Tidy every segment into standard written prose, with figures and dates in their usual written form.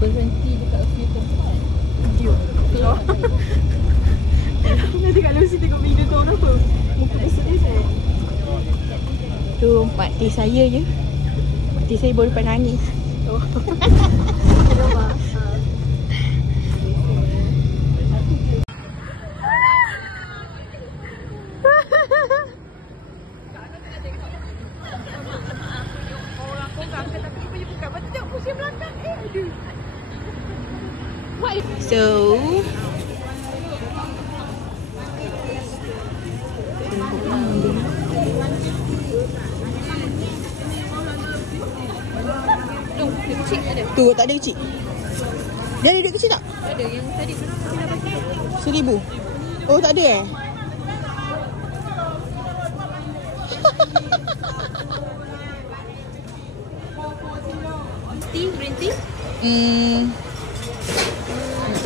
berhenti dekat few tempat. Video. Nanti kalau mesti tengok video tu orang apa? Muka bersedih. Tu makcik saya je. Makcik saya baru lepas nangis. Oh. So tu tak ada kecil. Dia ada duit kecil tak? Ada yang tadi kita pakai 1,000. Oh tak ada eh? tea, green tea.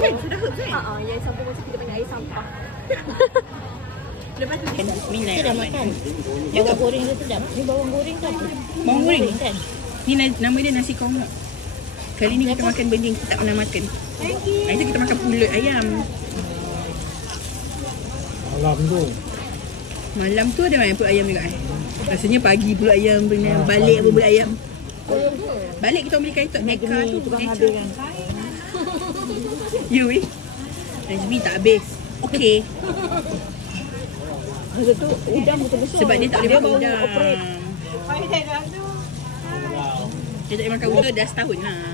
Sudah herb kan? Yang sampai macam kita banyak air sampah. Lepas tu Kita dah makan. Bawang goreng tu sedap. Ni bawang goreng ke apa? bawang goreng. Kan? Ni nama dia nasi kongok. Kali ni kita makan benda yang kita tak pernah makan. Hari tu kita makan pulut ayam. Malam tu ada makan pulut ayam juga eh. Rasanya pagi pulut ayam punya balik apa pulut ayam. Balik kita beli kain Meka tu tukang habis kan. You weh. Najmi tak habis. Okey. Masa tu udang betul-betul. Sebab dia tak boleh makan udang. Dia tak boleh makan udang dah setahun lah.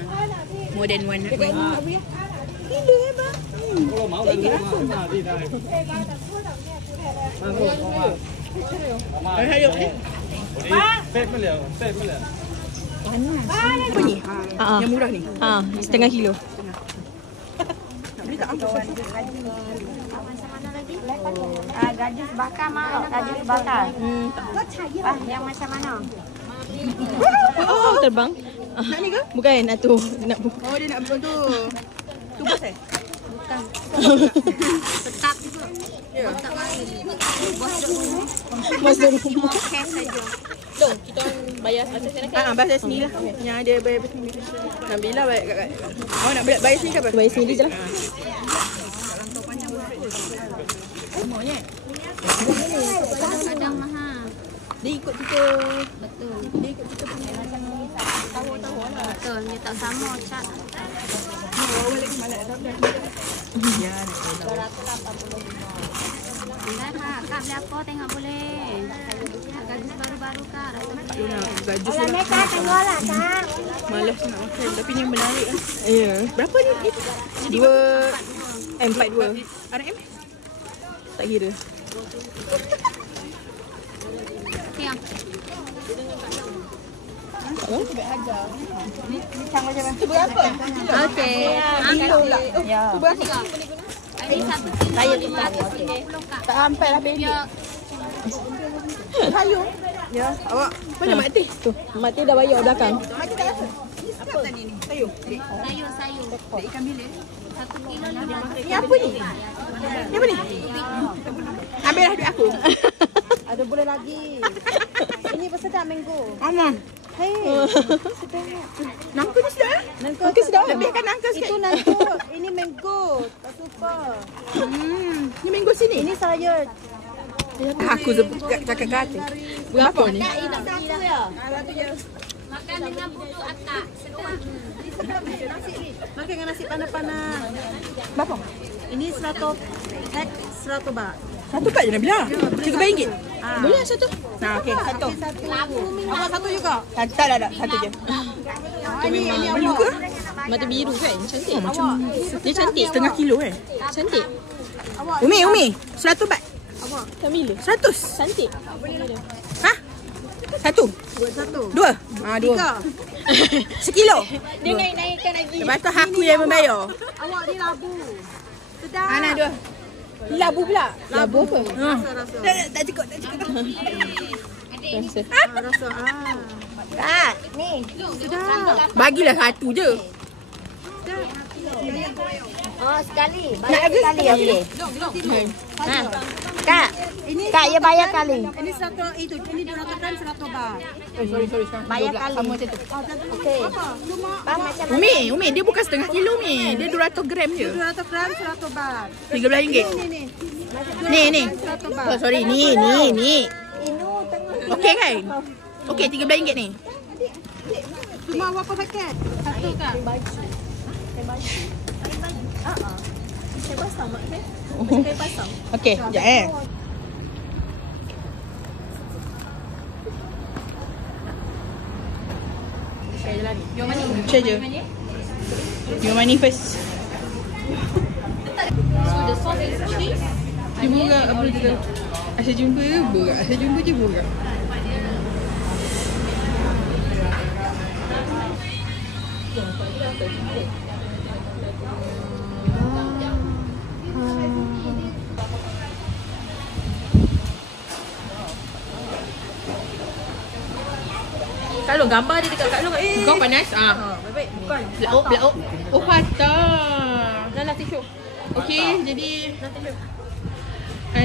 More than 1 month. Gila hebat. Kalau mau dah Ayo. Set boleh. Panas. Apa ni? Yang murah ni? Setengah kilo. Nak beli tak? Gadis bakar mah, gadis bakar. Yang macam mana? Oh, terbang. Nak ni ke? Bukan, nak tu. Oh, dia nak tu. Tu bos eh? Bukan. Tetap juga. Ya. Tak lain. Bos dia rumah. Cash saja. Dong, kita orang bayar asas sana. Bayar sini lah. Yang ada bayar sini. Alhamdulillah bayar kat. Oh, nak bayar sini ke apa? Bayar sini je lah. Semuanya. Kadang mahal. Dia ikut kita. Betul. Dia ikut kita punya tahu-tahu lah. Betul. Dia tak sama cat. Balik ke Malak dah. Ya, Boleh mak. Kak beli apa tengok boleh. Gadis baru-baru kak. Gajus lah. Kak tengok lah kak. Malas nak makan. Tapi ni menarik lah. Ya. Berapa ni? 42. RM? Tak kira. Siang. Oh, ni cang macam mana? Tu berapa? Okey. Kilo pula. Ya. Tu berapa? Ini 1 kilo 550 kak. Tak sampai lah baby. Kayu. Ya. Awak mana Mak Teh? Tu. Mak Teh dah bayar belakang. Mak Teh dah rasa. Ni sedap tadi ni. Sayur. Sayur. Ikan bilis. 1 kilo 550. Ni apa ni? Ni apa ni? Ambil lah duit aku. Ada boleh lagi. Ini sedap mango. Aman. Hei. Sedap. Nangka ni sedap eh? Nangka sedap. Lebihkan nangka sikit. Itu nangka. Ini mango. Tak suka. Ni mango sini. Ini saya. Aku cakap kata. Berapa ni? Makan dengan bubur akak. Sedap. Makan dengan nasi panas-panas. Berapa? Ini 100 baht. Satu kat je Nabila. RM3. Boleh satu? Nah, okey. Satu. Awak satu juga? Tak ada. Satu je. Ini Perlu ke? Mata biru kan? Cantik. Macam Dia cantik. setengah kilo eh. Cantik. Umi. 100 baht. Kamila. 100. Cantik. Ha? Satu? Buat satu. Dua? Dua. Tiga. Sekilo. Dia naik-naikkan lagi. Lepas tu aku yang membayar. Awak ni labu. Sedap. Ana dua. Labu pula. Labu apa? Rasa. Tak cukup. Rasa. Rasa. Kak, Sedap. bagilah satu je. Oh, sekali. Bayar sekali okey. Ha. Kak. Kak, ya bayar kali. Ini 100 itu. Ini 200 gram 100 baht. Sorry. Bayar kali. Sama macam tu. Okey. Bang macam mana? Umi, dia bukan setengah kilo Umi. Dia 200 gram je. 200 gram 100 baht. RM13. Ni. 100 baht. Oh, sorry. Ni. Okey kan? Okey, RM13 ni. Cuma berapa paket? Satu kan? Okey, sekejap Share je. Your money first. Dia borak apa dia kata? Asal jumpa je borak. Asal jumpa je borak. Kak Long, gambar dia dekat Kak Long. Kau panas? Baik, bukan. Lauk. Oh, patah. Dah lah tisu. Okey, jadi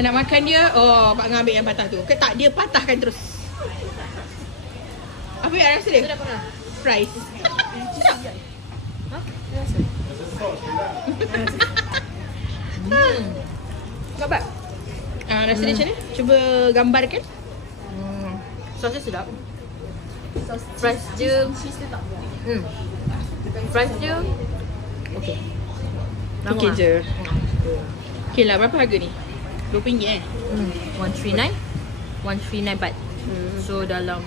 nak makan dia. Oh, Pak Ngah ambil yang patah tu. Ke tak, dia patahkan terus. Apa yang rasa dia? Sedap tak? Fries. Sedap. Not bad. Rasa dia macam mana? Cuba gambarkan. Sausnya sedap. Fries je. Fries je. Okey. Okey je. Okey lah, berapa harga ni? RM20 139. 139 baht. So dalam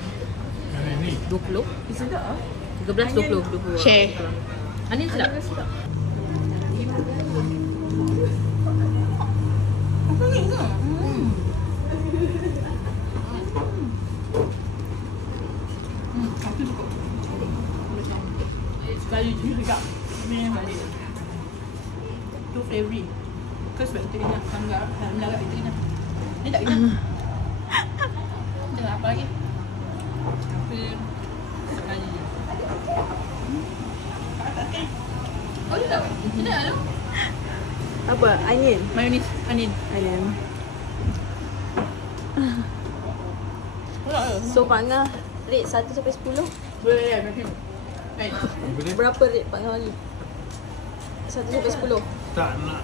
20. 13 20. Share. Ani sedap. Sekali je dekat main balik. Tu favorite. Kau sebab kita ingat sangat melarat kita ingat. Ni tak ingat. Jangan apa lagi? Apa sekali je. Oh, ni tak. Tidak ada. Apa? Onion. Mayonis, onion. Onion. So Pak Ngah rate 1 sampai 10. Boleh ya, nanti. Baik. Berapa rate Pak Ngah bagi? 1 sampai 10. Tak nak.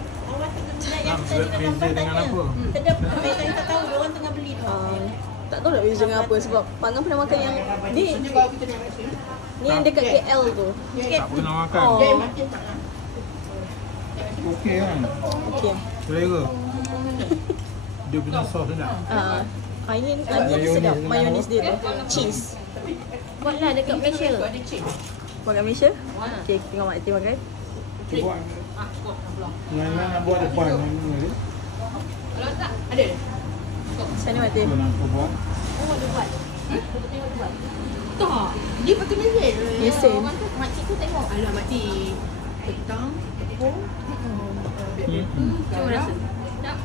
Nak beza dengan apa? Sedap. Mereka tak tahu dia orang tengah beli tu. Tak tahu nak beza dengan apa sebab Pak Ngah pernah makan yang ni yang dekat KL tu. Tak pernah makan. Okey kan? Okey. Selera. Dia punya sos sedap. Onion sedap. Mayonis dia tu. Cheese. Buatlah dekat Malaysia. Buat kat Malaysia? Okey, tengok Mak Ati makan. Cuba. Mana nak buat depan ni? Kalau tak, ada. Macam mana Mak Ati? Nak buat. Tak. Dia pakai mesin. Mesin. Makcik tu tengok. Alah, Mati. Petang, tepung. Kau rasa? Tak.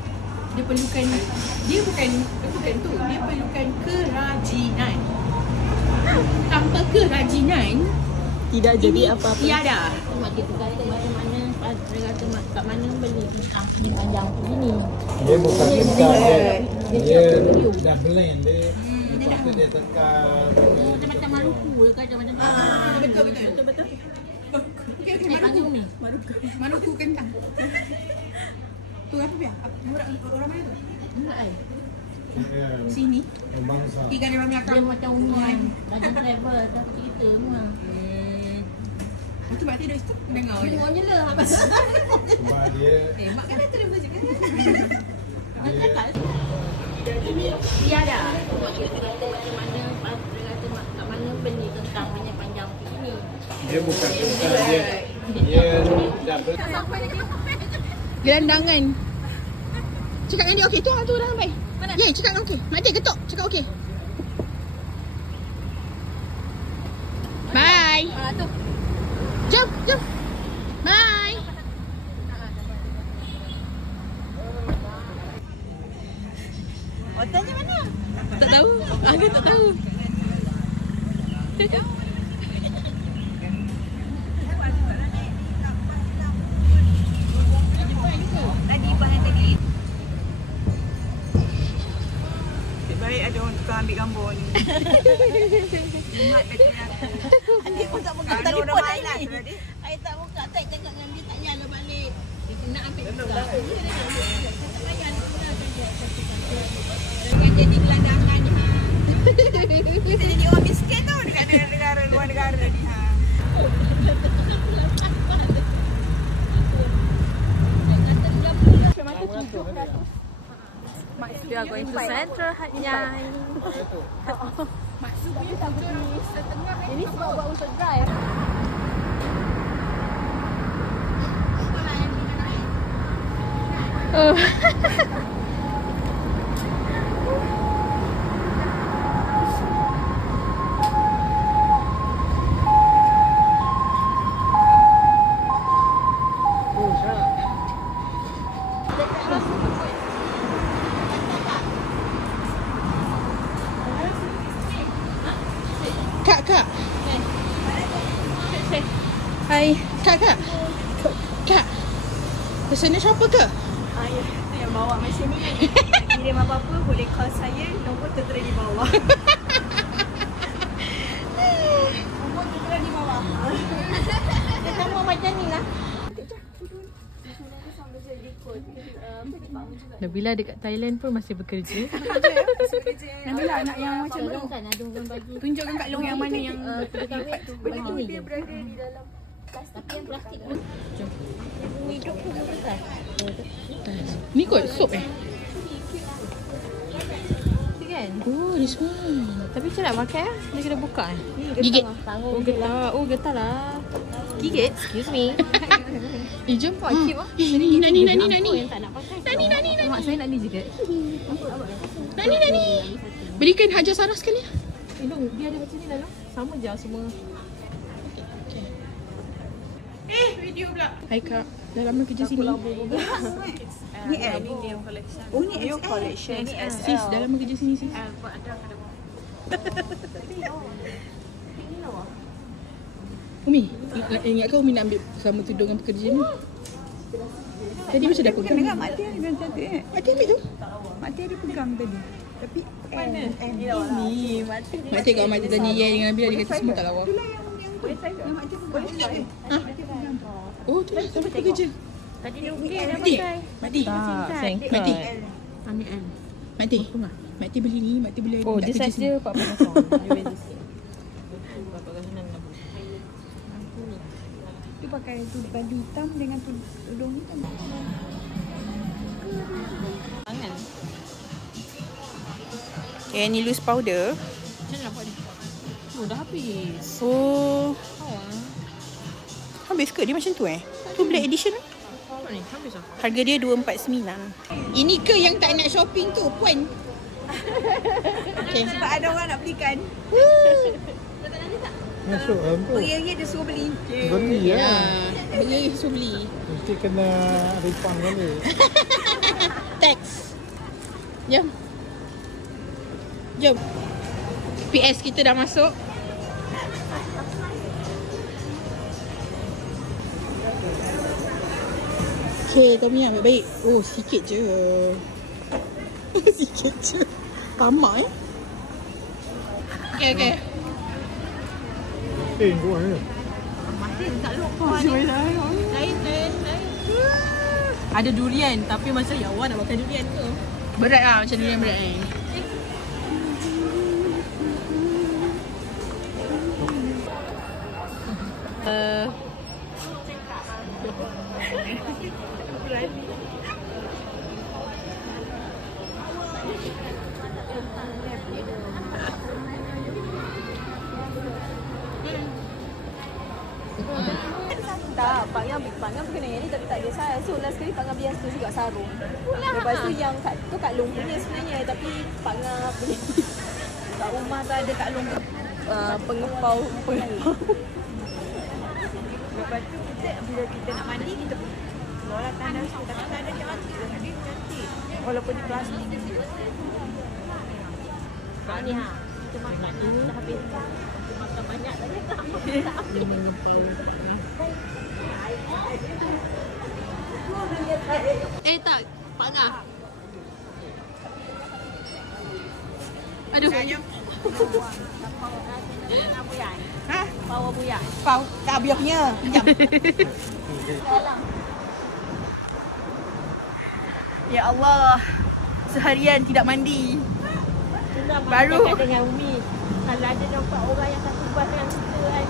Dia perlukan, dia bukan tu. Dia perlukan kerajinan. Tanpa kerajinan, Tidak jadi ini apa-apa. tiada. Makcik tu kata mana-mana. Dia kata kat mana beli kentang ni panjang begini. Dia bukan kentang dia dah blend dia. Lepas tu dia tekan. Macam Maluku dia kata macam tu. Betul. Okey, Panggil Umi. Maluku kentang. Tu apa dia? Orang mana tu? Ya. Sini. Bangsa. Tiga di Dia belakang. macam Umi kan. Lagi travel dah cerita semua. Itu Mak Ti dah stop dengar je. Tengok je lah. Sebab dia Mak kan dah terima je kan? Tiada. Makcik tu kata macam mana. Dia kata kat mana beli kentang panjang-panjang begini. dia bukan kentang dia dah blend. Gelandangan. Cakap dengan dia okey. Tu dah sampai. Mana? Ya, cakap dengan okey. Mak Ti ketuk. Cakap okey. Bye. Tu. Jom. Bye. Hotelnya mana? Tak tahu. Aku tak tahu. ambil gambar ni. Mat dekat aku. Adik pun tak buka telefon ni. Saya tak buka tag cakap dengan dia tak nyala balik. Dia nak ambil buka. Dia jadi gelandangan ha. Kita jadi orang miskin tau dekat negara luar negara ni ha. We are going to Central Hatnyai. Maksud punya tak berani setengah. Ini sebab buat untuk drive. Kak. Hai, Kak. Pesanan siapa ke? Ya, tu yang bawa macam ni. Kirim apa-apa boleh call saya, nombor tertera di bawah. Nombor tertera di bawah. Dia kamu macam ni lah. Nabila dekat Thailand pun masih bekerja. Nabila anak yang macam tu. Kan ada orang bagi. Tunjukkan kat Long yang mana yang lipat tu. Benda ni dia berada di dalam plastik. Tapi yang plastik tu. Bunyi hidup tu besar. Ni kot sup Kan? Oh, this one. Tapi macam nak pakai ah? Dia kena buka eh? Gigit. Oh getar. Oh getar lah. Gigit? Excuse me. Jom. Cute ah. Nani. Yang tak nak pakai. Nani. Mak saya nak ni juga. Nani. Berikan Hajar Sarah sekali. Long, dia ada macam ni lah Long. Sama je semua. Video pula. Hai Kak. Dah lama kerja sini. Ni L. Oh ni XL collection. Ni XL. Sis, dah lama kerja sini sis. Umi, ingat kau Umi nak ambil sama tudung dengan pekerja ni? Tadi macam dah pegang. Dengar Mak Tia ni biar cantik eh. Mak Tia ambil tu. Mak Tia dia pegang tadi. Tapi mana? Ni mati. Mak Tia kalau Mak Tia tanya Yai dengan Nabila, dia kata semua tak lawa. Boleh try ke? Mak Tia pegang. Oh tu lah, sama pekerja. Tadi dia okey dah Mak Tia, pakai. Mak Tia. Mak Tia. Ambil kan? Mak Tia. Mak Tia beli ni, Mak Tia beli Oh, tak dia kerja size sini. dia 40 Dia beza sikit. 40 Tu pakai tu baju hitam dengan tudung hitam. Tangan. Okay, ni loose powder. Macam mana nak buat ni? Oh, dah habis. Oh, Oh, habis ke? Dia macam tu eh? Tu black edition. apa ni? Habis lah. Harga dia 249. Ini ke yang tak nak shopping tu, Puan? Okay. Sebab ada orang nak belikan. Masuk dalam tu. Ringgit dia suruh beli. Beli ya. Beli, so beli. Mesti kena refund balik. Tax. Jom. PS kita dah masuk. Okay, Tom Yum baik-baik. Oh, sikit je. Sikit je. Tamak Okay. Gua ni. Lain. Ada durian tapi macam ya awak nak makan durian ke? Berat lah, macam durian berat ni. Tak, Pak Ngam kena yang ni tapi tak ada saya. So last kali Pak Ngam bias tu juga sarung. Lepas tu yang Kak Long punya sebenarnya tapi Pak Ngam punya. Kat rumah tu ada Kak Long pengepau. Lepas tu bila kita nak mandi, kita keluar lah tandas tu. Tapi tak ada dia mati. Dia cantik. Walaupun di plastik. Ni ha. Kita makan ini dah habis. Kita makan banyak tadi tak. Dia mengepau. Tak, Pak Ngah. Aduh. Ha? Power buyak. Pau. Tak biar punya. Jam. Ya Allah. Seharian tidak mandi. Baru. Dengan Umi. Kalau ada nampak orang yang satu bas dengan kita kan.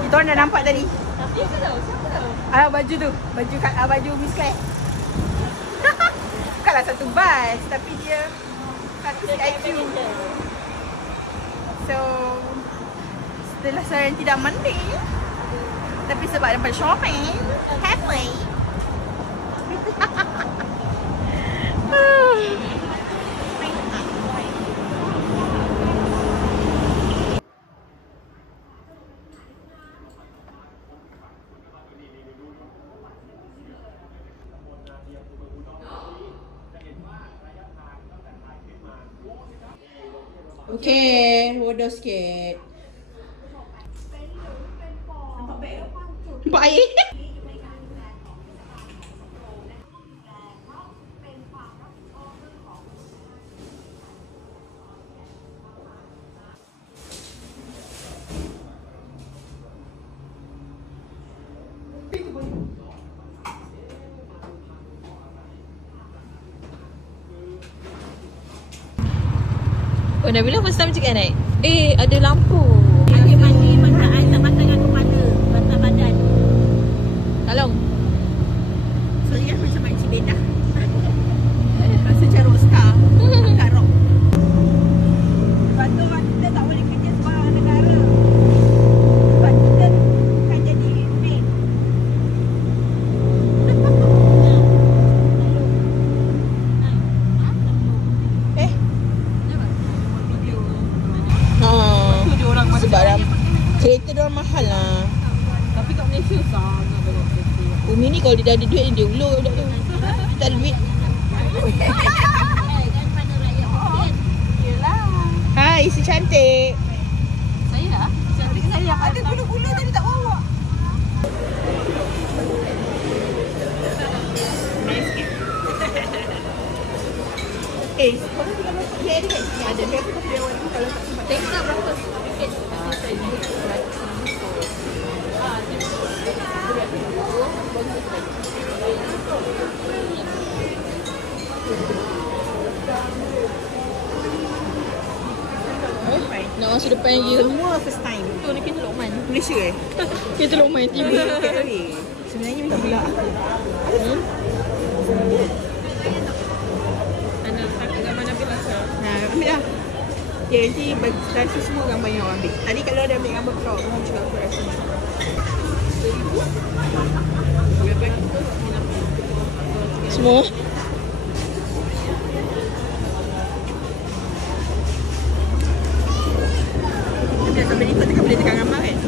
Kita orang dah nampak tadi. Siapa tahu? Siapa tahu? Baju tu. Baju Miss Claire. Bukanlah satu bas. Tapi dia satu CIQ. So setelah seharian tidak mandi, tapi sebab dapat shopping, happy. Okay, bodoh sikit. Nampak air? Oh, Nabila first time cakap naik? Ada lampu. Ambil mandi pasal air tak basah dengan kepala. Basah badan. Tolong. So, dia macam main cibedah. Rasa carut star. Karok. Sebab tu kita tak boleh kerja sembarang negara. Sebab kita kan jadi maid. Sebab kereta dia orang mahal lah. Tapi kat Malaysia sangat banyak kereta. Umi ni kalau dia dah ada duit dia ulur dah tu. Tak ada duit. Daripada rakyat Malaysia. Yelah. Hai, si cantik. Saya lah. Cantik saya yang Ada bulu-bulu tadi tak bawa. Sekolah juga bapak dia ada kat sini. Ada. Dia aku tak boleh kalau tak sempat. Tekna berapa? Tiket. Nak masuk depan lagi. Semua first time. Tu ni kita Lokman. Malaysia Kita Lokman TV. Sebenarnya macam pula. Anak takut gambar Nabila sah. Ambil lah. Okay, nanti rasa semua gambar yang awak ambil. Tadi kalau ada ambil gambar kau, orang cakap aku rasa. Semua. Sampai ni kau boleh tekan gambar kan?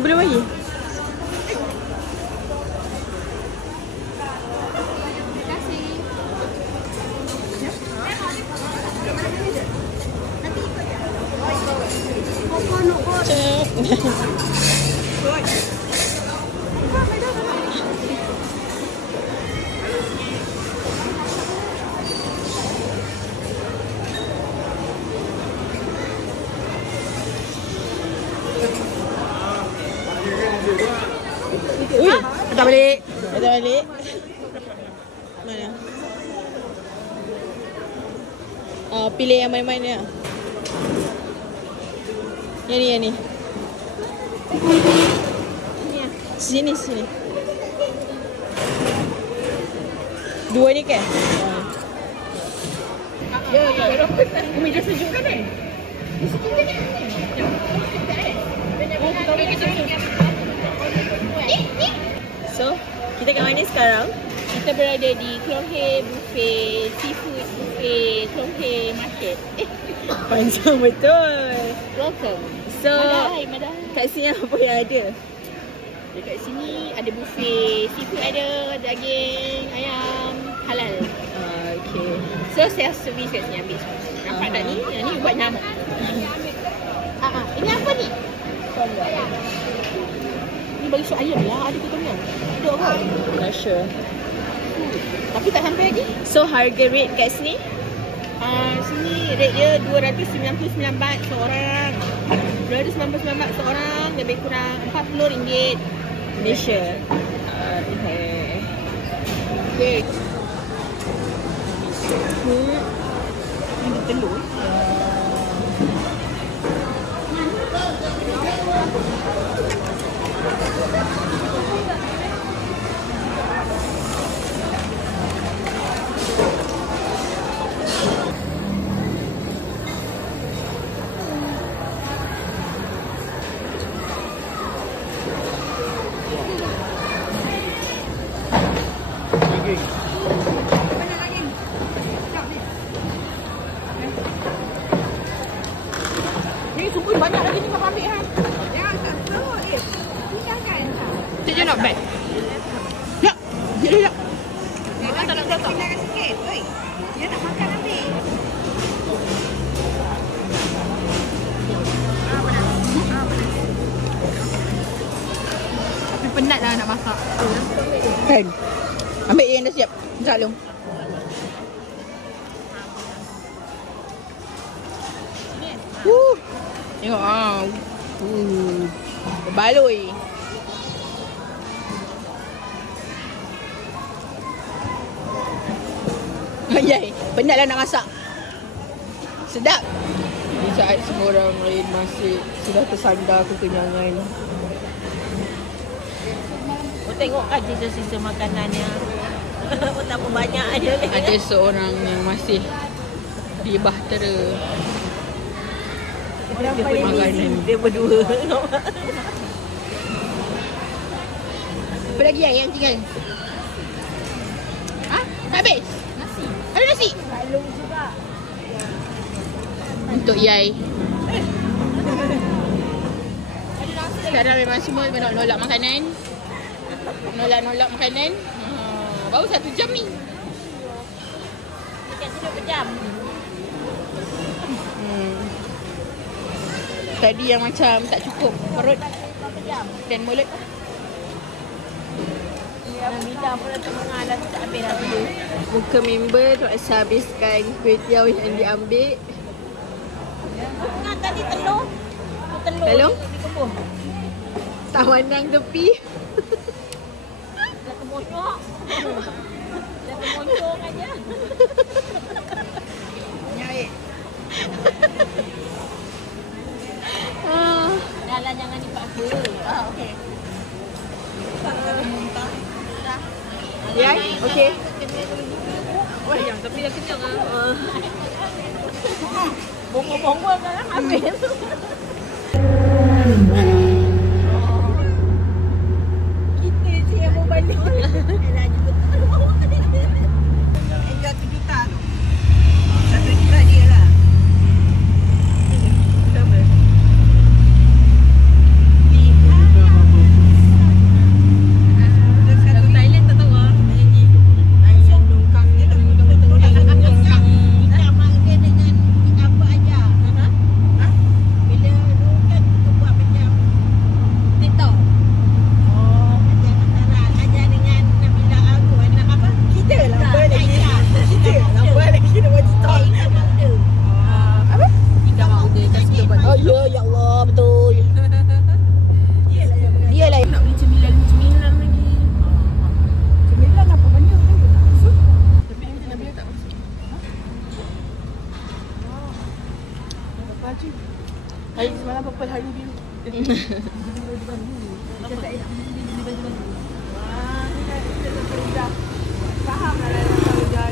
Belum lagi? Dah balik. Dah balik. Mana? Pilih yang mana-mana. Yang ni. Sini. Dua ni kan? Ya. Umi dia sejuk kan? Dia sejuk kan? So, kita kat mana sekarang? Kita berada di Klonghe Buffet Seafood Buffet Klonghe Market. Panjang betul. Welcome. So, Madah. kat sini apa yang ada? Dekat sini ada buffet seafood, ada daging ayam halal. Okay. So self service kat sini, ambil semua. Nampak tak ni? Yang ni ubat nyamuk. Ini apa ni? Ni bagi sup ayam lah. Ada ke tom yum? Ada kot. Not sure. Tapi tak sampai lagi. So harga rate kat sini? Sini rate dia 299 baht seorang. 299 baht seorang, lebih kurang RM40 Malaysia. Okay. Ini telur. Ni sungguh banyak lagi ni kau ambil ha. Jangan tak teruk dia. Tinggalkan. Dia not bad. Ya, dia. Dia tak nak tinggalkan sikit. Oi. Dia nak makan ambil. Tapi penat lah nak masak. Kan? Ambil yang dah siap. Sekejap Long. Tengok berbaloi. Yay, penat lah nak masak. Sedap. Di saat semua orang lain masih sudah tersandar kekenyangan. Tengok aja sisa makanannya. Betapa banyak aja. Ada seorang yang masih di bahtera. Dia makanan dia berdua. Apa lagi yang tinggal? Ha? Tak habis? Nasi. Ada nasi? Kalung juga. Untuk Yai. Sekarang memang semua menolak makanan. Nolak makanan. Baru 1 jam ni. Dekat sini berjam. Tadi yang macam tak cukup perut dan mulut. Minta pun dah tengah dah tak habis dah dulu. Muka member terpaksa habiskan kuih tiaw yang diambil. Tengah tadi telur. Telur? Dikebun. Tak pandang tepi. Dah kemonyok. Dah kemonyok aja. Nyai. Dah lah jangan dipaksa. Okey. Yai, okey. Wah, yang tapi dah kenyang ah. Bonggol-bonggol sekarang habis. Kita je yang mau balik. Enjoy 7 juta tu. 1 juta dia lah. Hari semalam purple hari biru. Faham lah dalam kerja.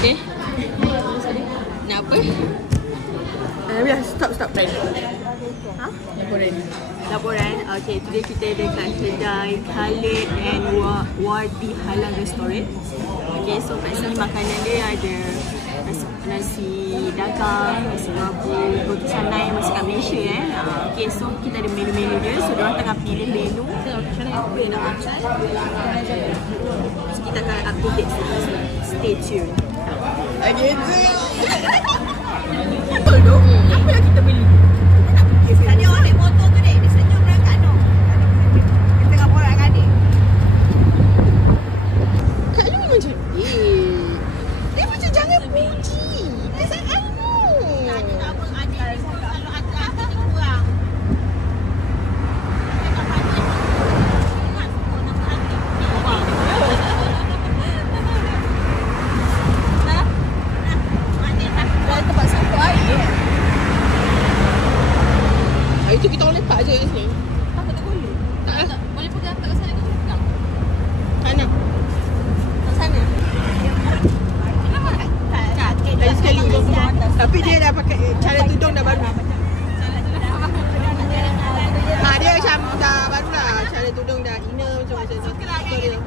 Okay. Nak apa? Biar stop. Ha? Laporan. Laporan. Okay, today kita ada kat kedai Khalid and Wardi Halal Restaurant. Okay, so kat sini makanan dia ada nasi dagang, nasi rabuk, roti canai masih kat Malaysia Okay, so kita ada menu-menu dia. So, diorang tengah pilih menu. Apa yang nak makan. So, kita akan update Stay tuned. Okay. Apa yang kita beli? Tadi orang naik motor tu dek, dia senyum berangkat no. Dia tengah borak dengan adik. Kak Lu macam dia macam jangan puji. Dia sangat itu kita orang letak je kat sini. Tak kena gulung. Tak. Boleh pegang kat sana ke pegang? Tak nak. Kat sana. Tak. Lagi sekali. Tapi dia dah pakai cara tudung dah baru. Dia macam dah baru lah. Cara tudung dah inner macam tu. Dia.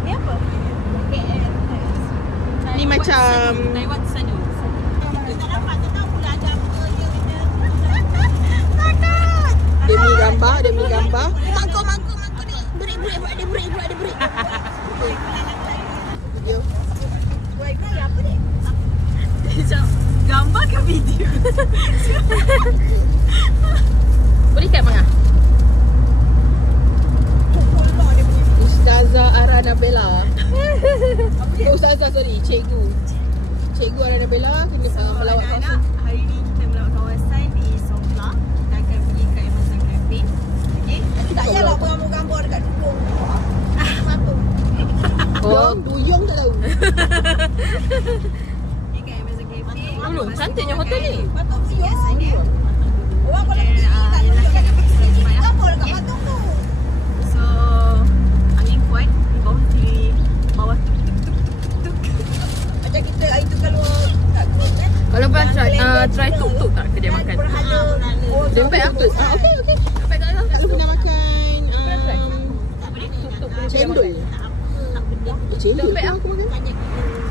Ni apa? Ni macam Taiwan tu sana. Tak dapat, tak tahu pula ada apa dia kena. demi gambar. Mangkuk ni. Berik. Video. Buat apa ni? Gambar ke video? Boleh kat mana? Ustazah Ara Nabela. Ustazah sorry, Cikgu Ara Nabela kena melawat kawasan. Hari ni kita melawat kawasan di Songkla. Kita akan pergi ke Amazon Cafe. Okey. Tak payahlah gambar dekat tudung. Patung. Oh, duyung tak tahu. Pergi ke Amazon Cafe. Belum, cantiknya hotel ni. Patung biasanya. Orang kalau pergi tak tunjuk gambar dekat patung tu. So, angin kuat di bawah tuk. Macam kita hari tu keluar kat grup kan. Kalau kau try tuk-tuk tak kedai makan? Dompet apa? Okey. Dompet kat dalam. Tak lu pernah makan Tuk-tuk. cendol. Cendol Dompet tu aku aku makan.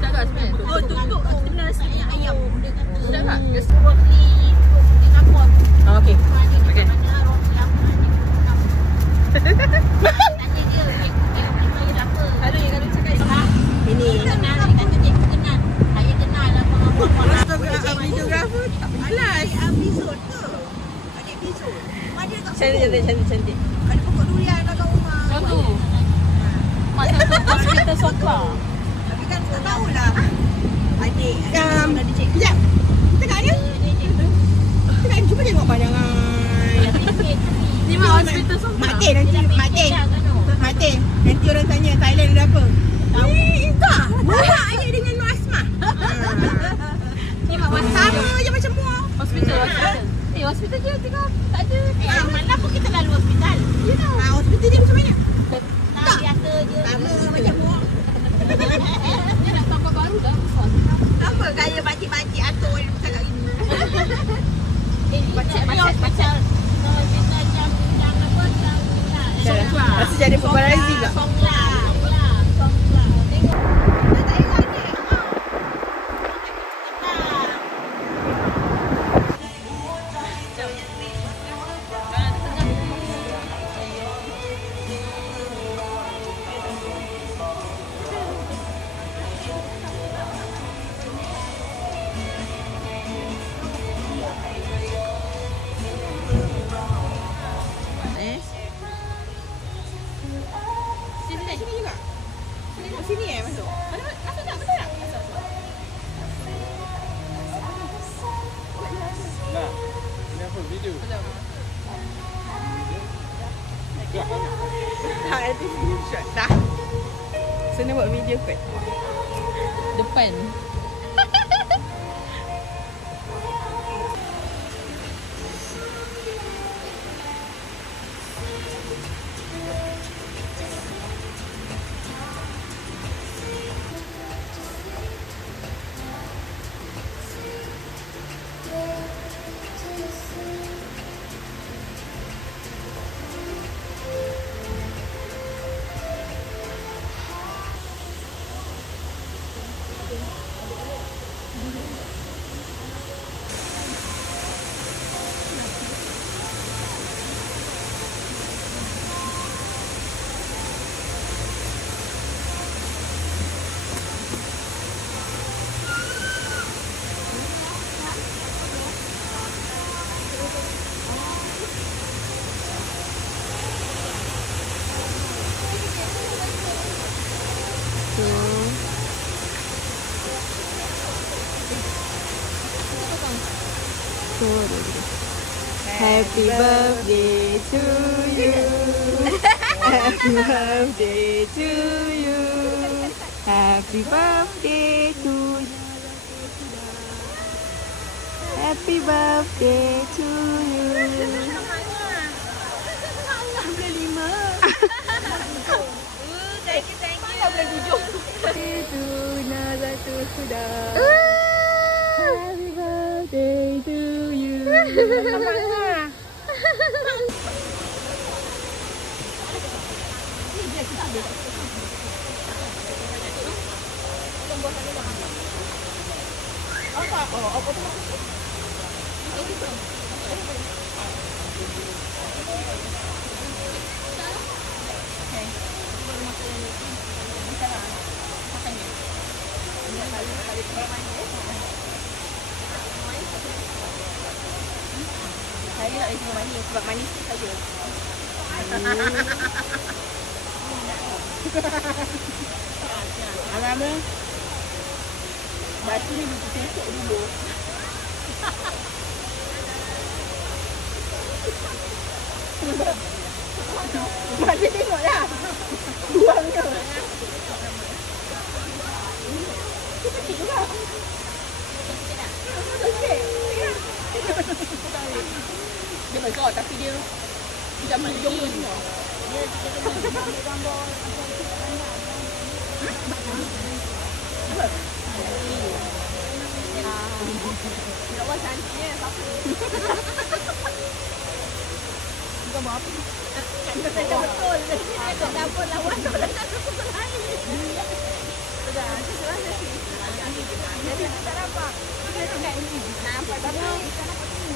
Tak tak sebenarnya. Oh, tuk sebenarnya rasanya ayam. Tak tak. Okey. Okay. Kalau yang kalau cakap Ini Instagram videographer tak kelas. episod ke? Ada episod. Ada kat Cantik. ada pokok durian dekat rumah. Satu. Hospital Songkla. Tapi kan tak tahulah. Adik ada cik. Sekejap. Kita kat dia. Kita kat cuba tengok pandangan. Ni mah hospital Songkla. Mak Tin. Nanti orang tanya Thailand ada apa? Tak. Muak je dengan Nur Asmah. Ni mah Sama je macam muak. hospital. Hospital je tengok. Tak ada. Mana pun kita lalu hospital. Hospital dia macam mana? Tak biasa je. Sama macam muak. Dia nak tambah baru dah. Apa gaya pakcik-pakcik atur yang cakap gini. Macam Songkla. Rasa jadi paparazzi tak? Songkla. Sini juga. Sini masuk. Masuk tak? Betul tak? Masuk. Nah, ini apa video? Tak, nanti video shot. Dah. Sana buat video kot. depan. Happy birthday to you. Happy birthday to you. Happy birthday to you. Happy birthday to you. Itu Nazatu sudah. Happy birthday to you. Saya nak isi manis sebab manis tu saja. Lama-lama batu ni ditutup dulu. Mati tengok lah. Buangnya. Kecil juga. Dia besar tapi dia macam menjong semua. Apa? Awak cantiknya siapa? Bukan mau apa? Macam betul. Tak dapur lawan tu dah tak betul lain. Sudah, sesuai nasi. Jadi tak dapat. Kita tak ini. Nampak tapi tak dapat ini.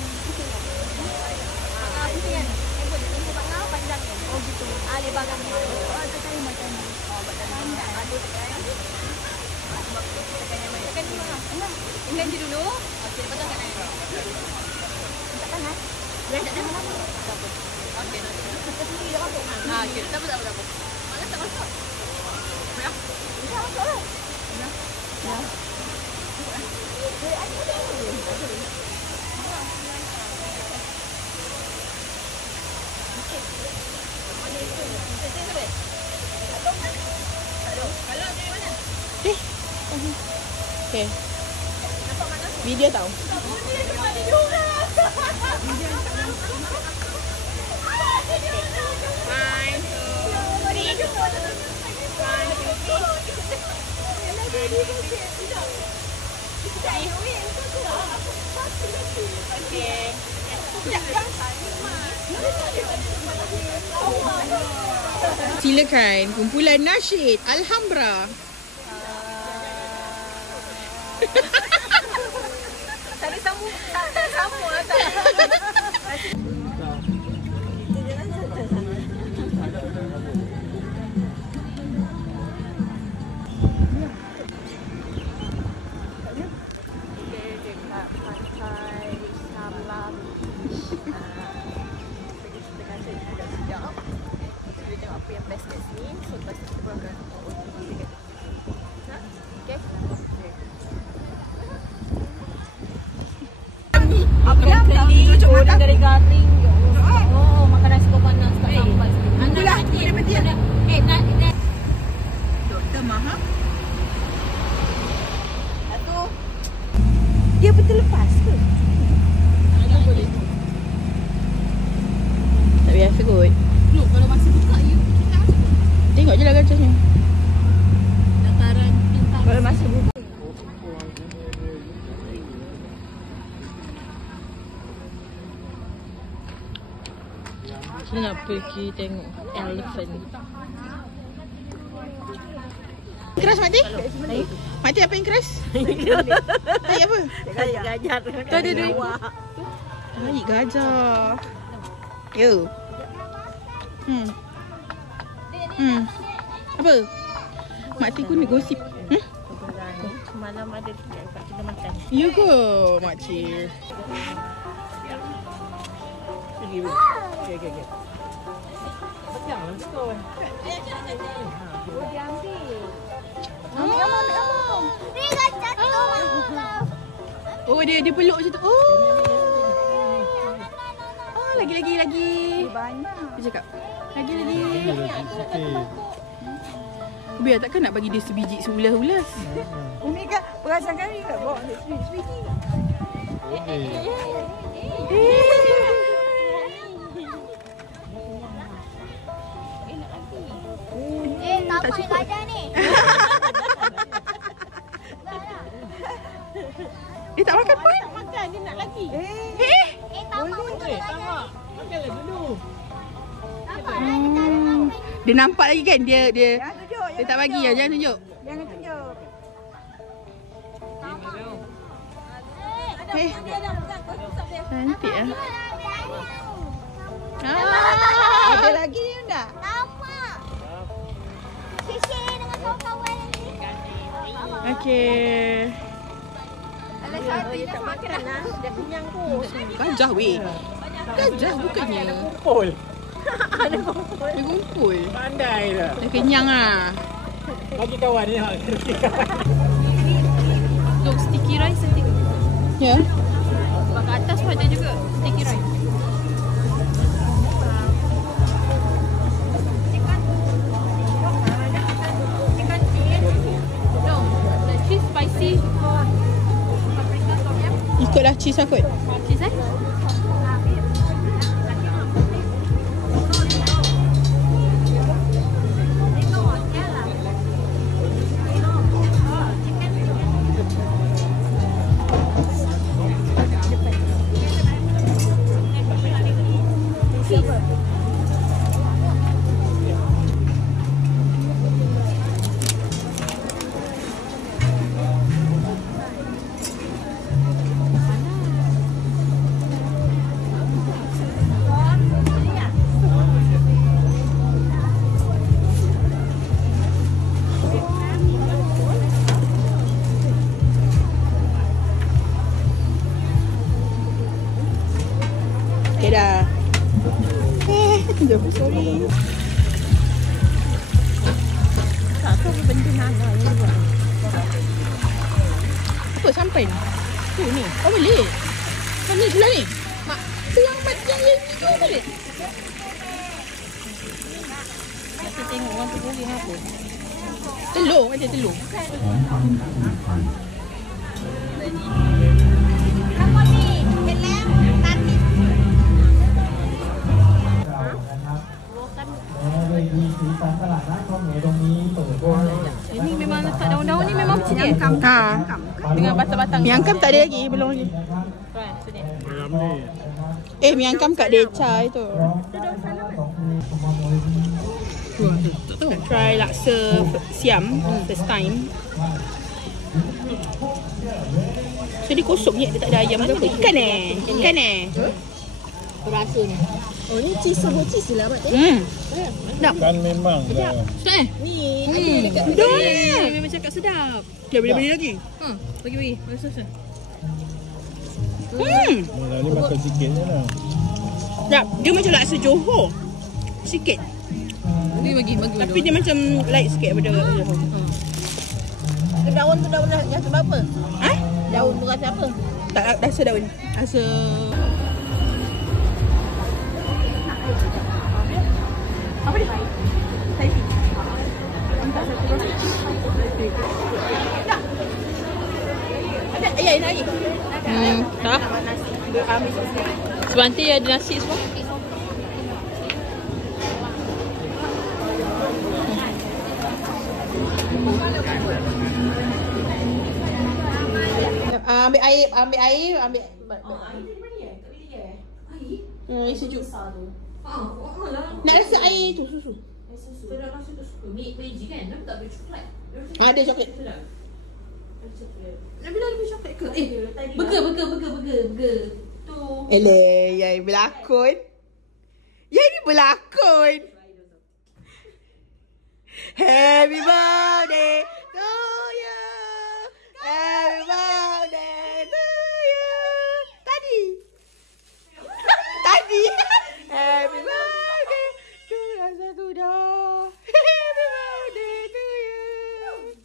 Ini kan. Tengok bangau panjang ni. Oh gitu. Ali bagang gitu. Oh tekan macam ni. Oh bagang. Ada tekan. Tekan ni mana? Tekan je dulu. Okey, lepas tu angkat naik. Angkat tangan. Ya, tak ada apa-apa. Okey, nanti. Ni dah masuk. Okey, tak apa. Mana tak masuk? Ya. Dah masuk lah. Ya. Okay. Video tau. Silakan kumpulan nasyid Alhambra. Tak ada sambung. Tak sambung lah. Garing-garing. Oh, makan nasi panas tak sampai. Itulah, dia mati. Doktor Maha. Satu. Dia betul lepas ke? Tak boleh. Tak biasa kot. Look, kalau masa buka you, kita masuk. Tengok je lah gajahnya. Dataran bintang. Kalau masa buka. Kita nak pergi tengok elephant. Keras Mati? Mati apa yang keras? Tahi apa? Gajah. Tu ada duit. Tahi gajah. Yo. Apa? Makcik ku ni gosip. Malam ada dekat kita makan. Ya ke makcik? Okay. Oh, dia ambil. Ambil. Oh dia peluk macam tu. Oh. Lagi. Banyak. Dia cakap, lagi. Sikit. Biar takkan nak bagi dia sebiji seulas-ulas. Umi kan perasan kami kat bawa dia sebiji. Tak cukup aja ni. Dia tak makan pun. Makan dia nak lagi. Tambah untuk dia aja. Makanlah dulu. Dia nampak lagi kan? Dia Jangan tunjuk. dia tak bagi lah. Jangan tunjuk. Jangan tunjuk. Cantik lah. Ada lagi ni tak? Tambah. Share dengan kawan-kawan nanti. Okey. Alah satu je tak makan lah. Dah kenyang kot. Gajah weh. Gajah bukannya. Pol. Dia kumpul. Pandai dah. Dah kenyang lah. Bagi kawan ni. Look, sticky rice nanti. Ya. Sebab kat atas pun ada juga sticky rice. No, the cheese spicy. Paprika tom yum. Ikutlah cheese aku. Cheese eh? Okay dah. Jom, sorry. Tak tahu apa benda naga ni buat. Apa sampai ni? Tu ni. Oh balik. Mana jual ni? Mak, tu yang yang jual balik. Kita tengok orang tu boleh apa. Telur, ada telur. Apa ni? Kelem, tadi. Ini memang letak daun-daun ni memang macam ni. Ha. Dengan batang-batang. Mi angkam tak ada lagi, belum lagi. Kan, sini. Mi angkam kat Deca itu. Nak try laksa siam first time. So dia kosong je, dia tak ada ayam ke apa. Ikan Rasa ni. Oh ni cheese sama cheese lah mak. Sedap. Kan memang dah. Ni Dekat memang cakap sedap. Dia boleh beli lagi. Bagi. Rasa. Mula ni makan sikit je lah. Sedap. Dia macam laksa Johor. Sikit. Bagi. Tapi dia macam light sikit daripada Johor. Daun tu daun yang sebab apa? Ha? Daun tu rasa apa? Tak rasa daun. Rasa apa ni? Saifi. Ada ayam lagi. Tak? Sebab nanti ada nasi semua. Ambil air. Air sejuk. Nak rasa air tu susu. Ni biji kan? Dia tak beli coklat. Ada coklat. Nabila ada beli coklat ke? Burger. Tu. Eleh, yang berlakon. Yang ni berlakon. Happy birthday to you. Happy birthday to you. Tadi. Happy birthday to Rasa Tudah. Happy birthday to you.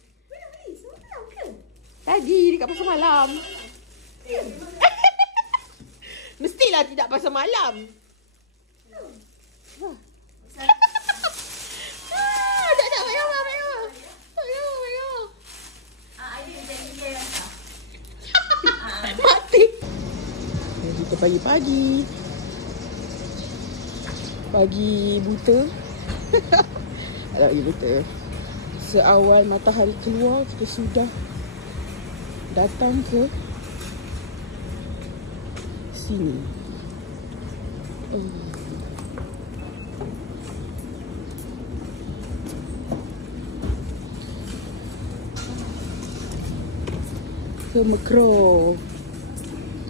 Tadi dekat pasar malam. Mestilah tidak pasar malam. Tak payah. Mati. Kita pagi-pagi. Pagi buta. Tak pagi buta. Seawal matahari keluar, kita sudah datang ke sini. Ke Makro.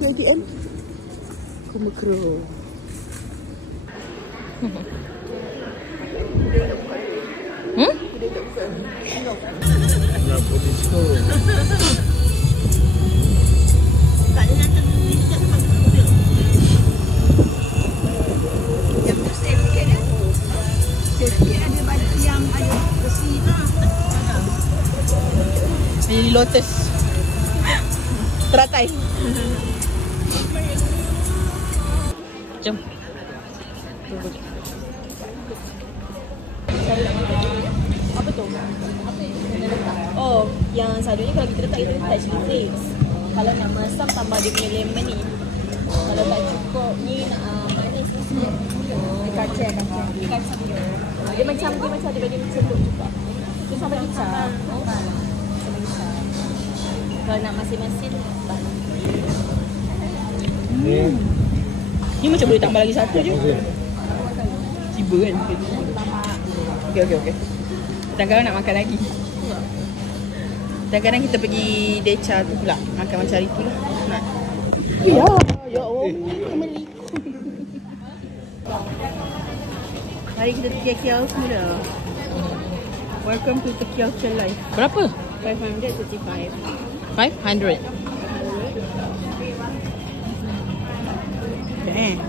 Ke ATM? Ke Makro. Nak pergi sekolah. Jadi lotus. Teratai. Jom. Apa tu? Oh, yang satunya kalau kita letak, kita letak chili flakes. Kalau nak masam, tambah dia punya lemon ni. Kalau tak cukup, ni nak manis sikit. Kacang. Dia macam dia celup juga. Dia sampai kicap. Kalau nak masin-masin, tak. Ni macam boleh tambah lagi satu je. Tiba kan? Okey. Kadang-kadang nak makan lagi. Kadang-kadang kita pergi Deca tu pula. Makan macam hari tu lah. Nak. Ya Allah. Melikun. Mari kita kial-kial semula. Welcome to Kial Life. Berapa? 535. 500. Okay.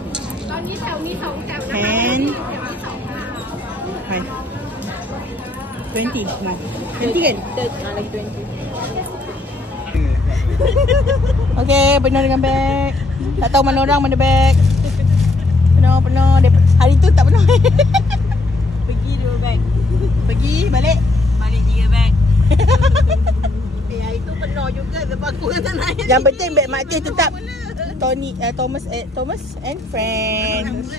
10. 20. 20 kan? Lagi 20. Okay, penuh dengan beg. Tak tahu mana orang, mana beg. Penuh. Hari tu tak penuh. Pergi 2 beg. Pergi, balik. Balik 3 beg. Hari tu penuh juga sebab aku kan tak naik. Yang penting beg Mak Teh tetap Thomas and Friends.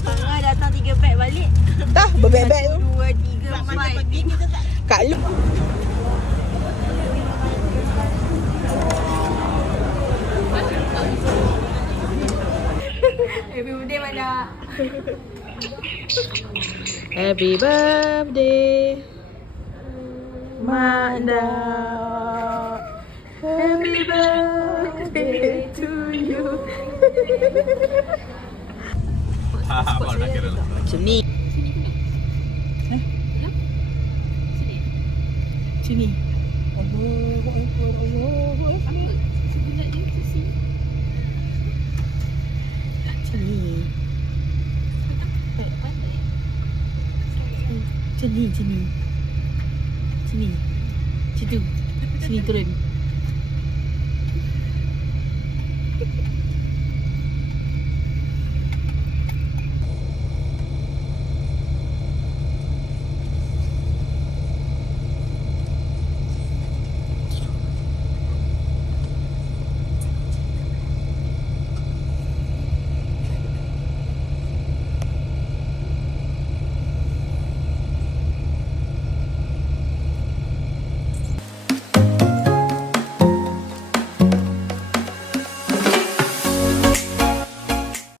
Pangah datang 3 beg balik. Dah, berbeg-beg tu. 2, 3, 4. Kak Lu. Happy birthday, Mada. Happy birthday, Mada. Happy birthday to you. Macam ni. Sini. Allahu Akbar. Sebulan je sisi. Macam ni. Sini. Situ. Sini turun.